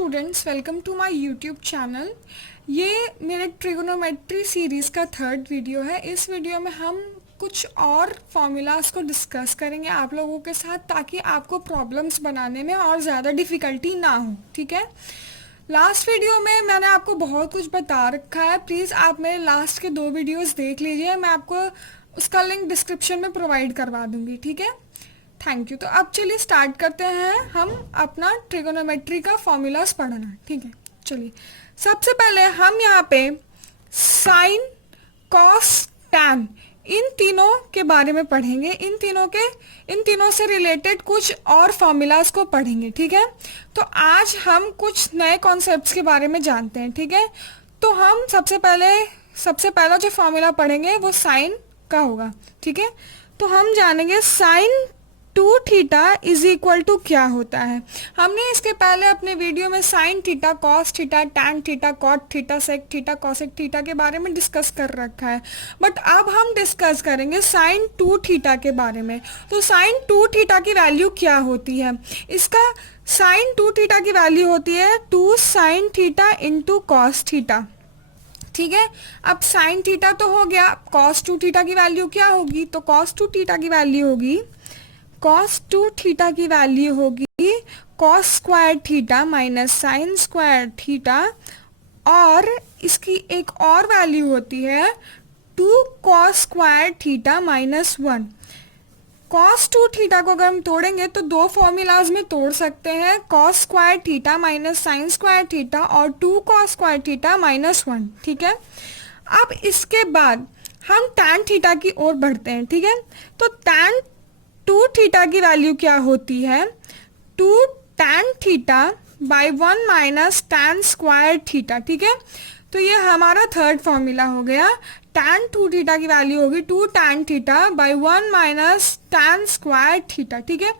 Students, welcome to my YouTube channel. ये मेरे trigonometry series का थर्ड वीडियो है। इस वीडियो में हम कुछ और फॉर्मूलाज को डिस्कस करेंगे आप लोगों के साथ, ताकि आपको प्रॉब्लम्स बनाने में और ज़्यादा डिफ़िकल्टी ना हो। ठीक है, लास्ट वीडियो में मैंने आपको बहुत कुछ बता रखा है। प्लीज़ आप मेरे लास्ट के 2 वीडियोस देख लीजिए, मैं आपको उसका लिंक डिस्क्रिप्शन में प्रोवाइड करवा दूंगी। ठीक है, थैंक यू। तो अब चलिए स्टार्ट करते हैं हम अपना ट्रिगोनोमेट्री का फॉर्मूलाज पढ़ना। ठीक है, चलिए सबसे पहले हम यहाँ पे साइन, कॉस, टैन इन तीनों के बारे में पढ़ेंगे। इन तीनों से रिलेटेड कुछ और फॉर्मूलाज को पढ़ेंगे। ठीक है, तो आज हम कुछ नए कॉन्सेप्ट्स के बारे में जानते हैं। ठीक है, तो हम सबसे पहला जो फॉर्मूला पढ़ेंगे वो साइन का होगा। ठीक है, तो हम जानेंगे sine 2 theta is equal to क्या होता है। हमने इसके पहले अपने वीडियो में sine theta, cos theta, tan theta, cot theta, sec theta, cosec theta के बारे में डिस्कस कर रखा है, बट अब हम डिस्कस करेंगे साइन 2 थीटा के बारे में। तो साइन 2 थीटा की वैल्यू क्या होती है? इसका साइन 2 थीटा की वैल्यू होती है 2 sine theta into cos theta. ठीक है, अब साइन थीटा तो हो गया, कॉस 2 थीटा की वैल्यू क्या होगी? तो कॉस 2 थीटा की वैल्यू होगी cos square theta minus sine square theta, और इसकी एक और वैल्यू होती है 2 cos square theta minus 1। Cos 2 theta को अगर हम तोड़ेंगे तो 2 फॉर्मूलाज में तोड़ सकते हैं, cos square theta minus sine square theta और 2 कॉस स्क्वायर थीटा माइनस 1। ठीक है, अब इसके बाद हम टैन थीटा की ओर बढ़ते हैं। ठीक है, तो टैन 2 थीटा की वैल्यू क्या होती है? 2 tan theta by 1 minus tan square theta. ठीक है, तो ये हमारा थर्ड फॉर्मूला हो गया। टैन 2 थीटा की वैल्यू होगी 2 tan theta by 1 minus tan square theta. ठीक है,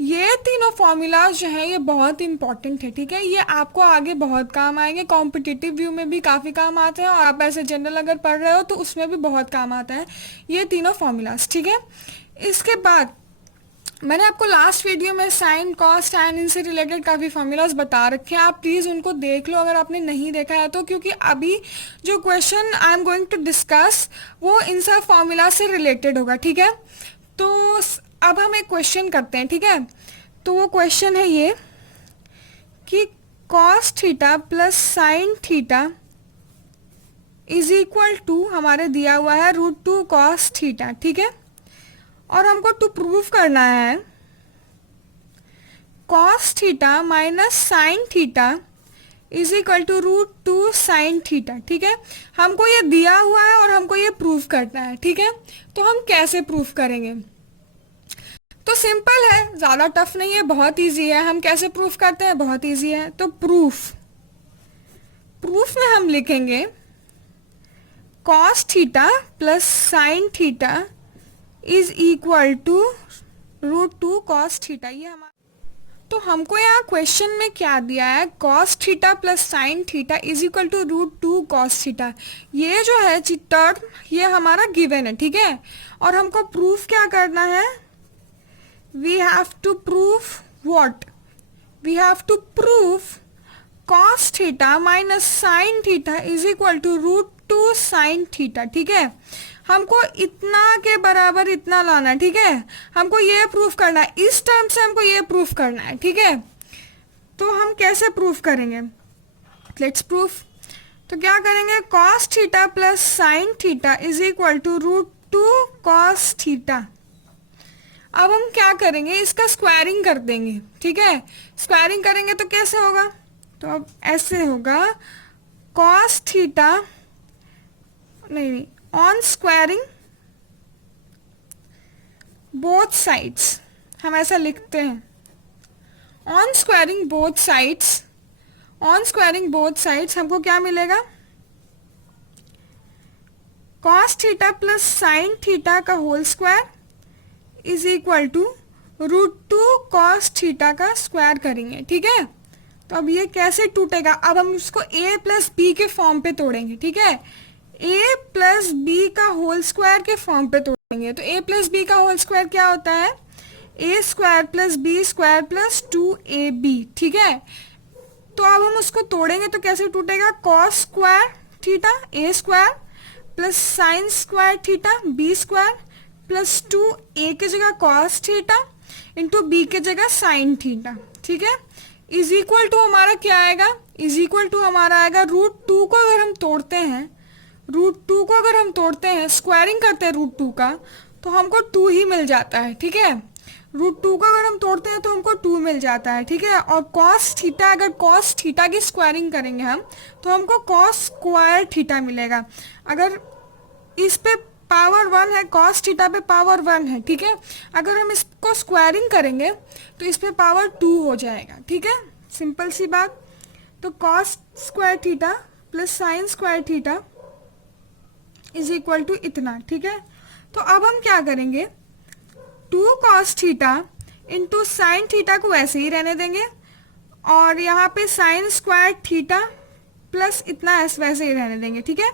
ये तीनों फॉर्मूलाज जो हैं ये बहुत इंपॉर्टेंट है। ठीक है, ये आपको आगे बहुत काम आएंगे, कॉम्पिटिटिव व्यू में भी काफ़ी काम आते हैं, और आप ऐसे जनरल अगर पढ़ रहे हो तो उसमें भी बहुत काम आता है ये तीनों फॉर्मूलाज। ठीक है, इसके बाद मैंने आपको लास्ट वीडियो में साइन, कॉस, टैन इनसे रिलेटेड काफ़ी फॉर्मूलाज बता रखे हैं, आप प्लीज़ उनको देख लो अगर आपने नहीं देखा है तो, क्योंकि अभी जो question I am going to discuss वो इन सब फॉर्मूला से रिलेटेड होगा। ठीक है, तो अब हम एक क्वेश्चन करते हैं। ठीक है, तो वो क्वेश्चन है ये कि cos theta plus sine theta is equal to हमारे दिया हुआ है √2 कॉस थीटा। ठीक है, और हमको टू प्रूव करना है cos theta minus sine theta is equal to √2 sine theta. ठीक है, हमको ये दिया हुआ है और हमको ये प्रूव करना है। ठीक है, तो हम कैसे प्रूव करेंगे? तो सिंपल है, ज़्यादा टफ नहीं है, बहुत इजी है। हम कैसे प्रूफ करते हैं? बहुत इजी है। तो प्रूफ में हम लिखेंगे cos theta plus sine theta is equal to √2 cos theta. ये हमारा, तो हमको यहाँ क्वेश्चन में क्या दिया है? Cos theta plus sine theta is equal to √2 cos theta. ये जो है टर्म ये हमारा गिवन है। ठीक है, और हमको प्रूफ क्या करना है? We have to proof what? We have to proof cos theta minus sine theta is equal to √2 sine theta. ठीक है, हमको इतना के बराबर इतना लाना है। ठीक है, हमको ये प्रूफ करना है, इस टर्म से हमको ये प्रूफ करना है। ठीक है, तो हम कैसे प्रूफ करेंगे? Let's proof. तो क्या करेंगे? Cos theta plus sine theta is equal to √2 cos theta. अब हम क्या करेंगे? इसका स्क्वायरिंग कर देंगे। ठीक है, स्क्वायरिंग करेंगे तो कैसे होगा? तो अब ऐसे होगा कॉस थीटा, नहीं, ऑन स्क्वायरिंग बोथ साइड्स, हम ऐसा लिखते हैं, ऑन स्क्वायरिंग बोथ साइड्स हमको क्या मिलेगा? Cos theta plus sine theta का whole square is equal to √2 cos theta का स्क्वायर करेंगे। ठीक है, तो अब ये कैसे टूटेगा? अब हम उसको a प्लस बी के फॉर्म पे तोड़ेंगे। ठीक है, a प्लस बी का होल स्क्वायर के फॉर्म पे तोड़ेंगे। तो a प्लस बी का होल स्क्वायर क्या होता है? a square plus B square plus 2ab। ठीक है, तो अब हम उसको तोड़ेंगे तो कैसे टूटेगा, cos square theta a square plus sine square theta b square plus 2 a की जगह कॉस थीटा इंटू बी की जगह साइन थीटा, ठीक है, इज इक्वल टू हमारा क्या आएगा, इज इक्वल टू हमारा आएगा √2 को अगर हम तोड़ते हैं, √2 को अगर हम तोड़ते हैं, स्क्वायरिंग करते हैं √2 का, तो हमको 2 ही मिल जाता है, ठीक है। √2 को अगर हम तोड़ते हैं तो हमको 2 मिल जाता है, ठीक है। और कॉस थीटा, अगर कॉस थीटा की स्क्वायरिंग करेंगे हम तो हमको कॉस स्क्वायर थीटा मिलेगा। अगर इस पे पावर 1 है, कॉस थीटा पे पावर 1 है, ठीक है। अगर हम इसको स्क्वायरिंग करेंगे तो इस पे पावर 2 हो जाएगा, ठीक है, सिंपल सी बात। तो cos square theta plus sine square theta is equal to इतना, ठीक है। तो अब हम क्या करेंगे, 2 cos theta into sine theta को वैसे ही रहने देंगे और यहाँ पे साइन स्क्वायर थीटा प्लस इतना वैसे ही रहने देंगे, ठीक है।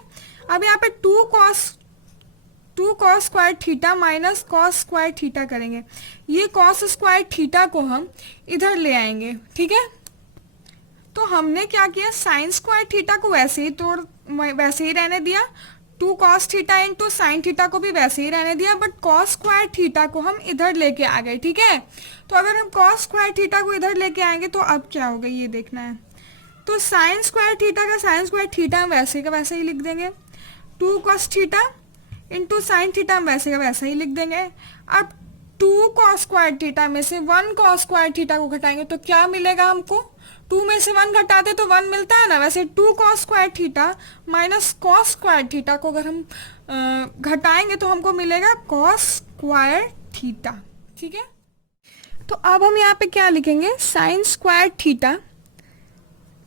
अब यहाँ पे 2 cos square theta minus cos square theta करेंगे, ये कॉस स्क्वायर थीटा को हम इधर ले आएंगे, ठीक है। तो हमने क्या किया, साइन स्क्वायर थीटा को वैसे ही रहने दिया, 2 cos theta into sine theta को भी वैसे ही रहने दिया, बट कॉस स्क्वायर थीटा को हम इधर लेके आ गए, ठीक है। तो अगर हम कॉस स्क्वायर थीटा को इधर लेके आएंगे तो अब क्या होगा ये देखना है। तो साइन स्क्वायर थीटा का साइन स्क्वायर थीटा हम वैसे का वैसे ही लिख देंगे, 2 cos theta into sine theta हम वैसे का वैसे ही लिख देंगे। अब 2 कॉस स्क्वायर थीटा में से 1 कॉस स्क्वायर थीटा को घटाएंगे तो क्या मिलेगा हमको, 2 में से 1 घटाते तो 1 मिलता है ना, वैसे 2 cos square theta minus cos square theta को अगर हम घटाएंगे तो हमको मिलेगा कॉस स्क्वायर थीटा, ठीक है। तो अब हम यहाँ पे क्या लिखेंगे, sine square theta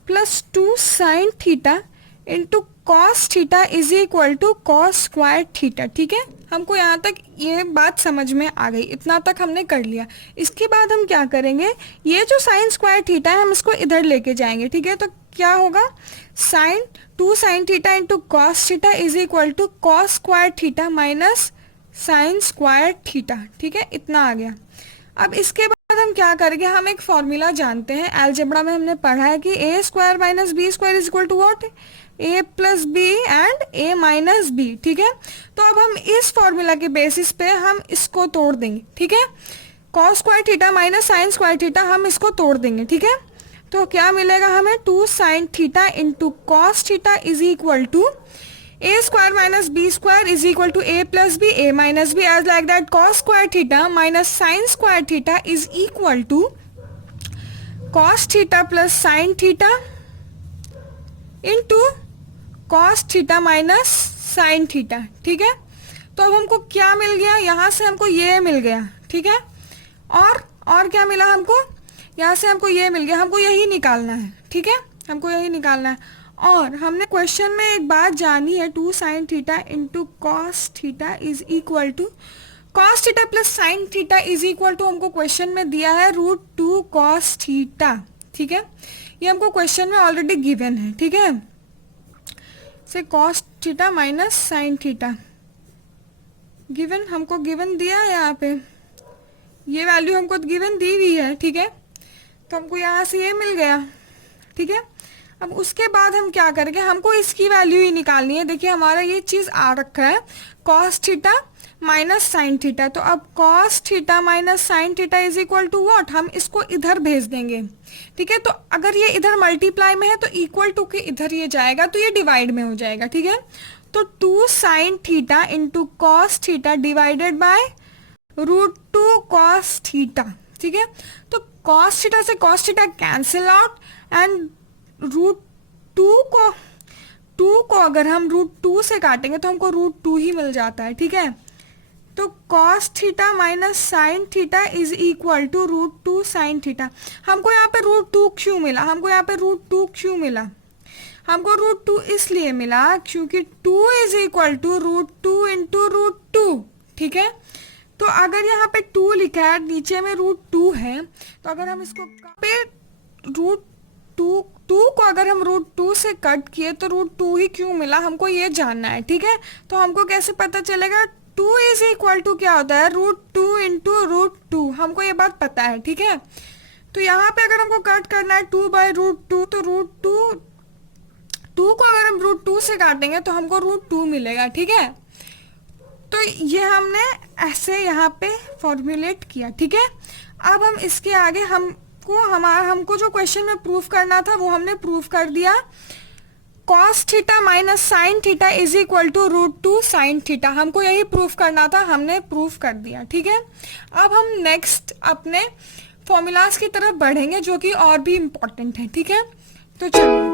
plus 2 sine theta into cos theta is equal to cos square theta, ठीक है। हमको यहाँ तक ये बात समझ में आ गई, इतना तक हमने कर लिया। इसके बाद हम क्या करेंगे, ये जो साइन स्क्वायर थीटा है हम इसको इधर लेके जाएंगे, ठीक है। तो क्या होगा, sine 2 sine theta into cos theta is equal to cos square theta minus sine square theta, ठीक है, इतना आ गया। अब इसके बाद हम क्या करेंगे, हम एक फॉर्मूला जानते हैं, अलजेब्रा में हमने पढ़ा है कि a square minus B square is equal to what, a plus b and a minus b, ठीक है। तो अब हम इस फॉर्मूला के बेसिस पे हम इसको तोड़ देंगे, ठीक है। Cos square theta minus sine square theta हम इसको तोड़ देंगे, ठीक है। तो क्या मिलेगा हमें, 2 sine theta into cos theta is equal to A square minus B square is equal to A plus B A minus B, as like that cos square theta minus sine square theta is equal to cos theta plus sine theta into cos theta minus sine theta, ठीक है। तो अब हमको क्या मिल गया, यहाँ से हमको ये मिल गया, ठीक है। और क्या मिला हमको, यहाँ से हमको ये मिल गया, हमको यही निकालना है, ठीक है, हमको यही निकालना है। और हमने क्वेश्चन में एक बात जानी है, 2 sine theta into cos theta is equal to cos theta plus sine theta is equal to, हमको क्वेश्चन में दिया है √2 कॉस थीटा, ठीक है। ये हमको क्वेश्चन में ऑलरेडी गिवन है, ठीक है, से cos theta minus sine theta given, हमको गिवन दिया है, यहाँ पे ये वैल्यू हमको गिवन दी हुई है, ठीक है। तो हमको यहाँ से ये मिल गया, ठीक है। अब उसके बाद हम क्या करेंगे, हमको इसकी वैल्यू ही निकालनी है। देखिए हमारा ये चीज़ आ रखा है cos theta minus sine theta, तो अब cos theta minus sine theta is equal to what, हम इसको इधर भेज देंगे, ठीक है। तो अगर ये इधर मल्टीप्लाई में है तो इक्वल टू के इधर ये जाएगा तो ये डिवाइड में हो जाएगा, ठीक है। तो 2 sine theta into cos theta divided by √2 cos theta, ठीक है। तो कॉस थीटा से cos theta cancel out and √2 को अगर हम √2 से काटेंगे तो हमको √2 ही मिल जाता है, ठीक है। तो cos theta minus sine theta is equal to √2 sine theta. हमको यहाँ पे √2 क्यों मिला, हमको यहाँ पे √2 क्यों मिला, हमको √2 इसलिए मिला क्योंकि 2 इज इक्वल टू √2 इंटू √2, ठीक है। तो अगर यहाँ पे 2 लिखा है, नीचे में √2 है, तो अगर हम इसको पे √2 को अगर हम √2 से कट किए तो √2 ही क्यों मिला, हमको ये जानना है, ठीक है। तो हमको कैसे पता चलेगा, 2 इज इक्वल टू क्या होता है, √2 इंटू √2, हमको ये बात पता है, ठीक है। तो यहाँ पे अगर हमको कट करना है 2/√2, तो √2 को अगर हम √2 से काटेंगे तो हमको √2 मिलेगा, ठीक है। तो ये हमने ऐसे यहाँ पे फॉर्मुलेट किया, ठीक है। अब हम इसके आगे हमको जो क्वेश्चन में प्रूफ करना था वो हमने प्रूफ कर दिया। cos theta minus sine theta is equal to √2 sine theta, हमको यही प्रूफ करना था, हमने प्रूफ कर दिया, ठीक है। अब हम नेक्स्ट अपने फॉर्मूलाज की तरफ बढ़ेंगे जो कि और भी इम्पोर्टेंट है, ठीक है। तो चलिए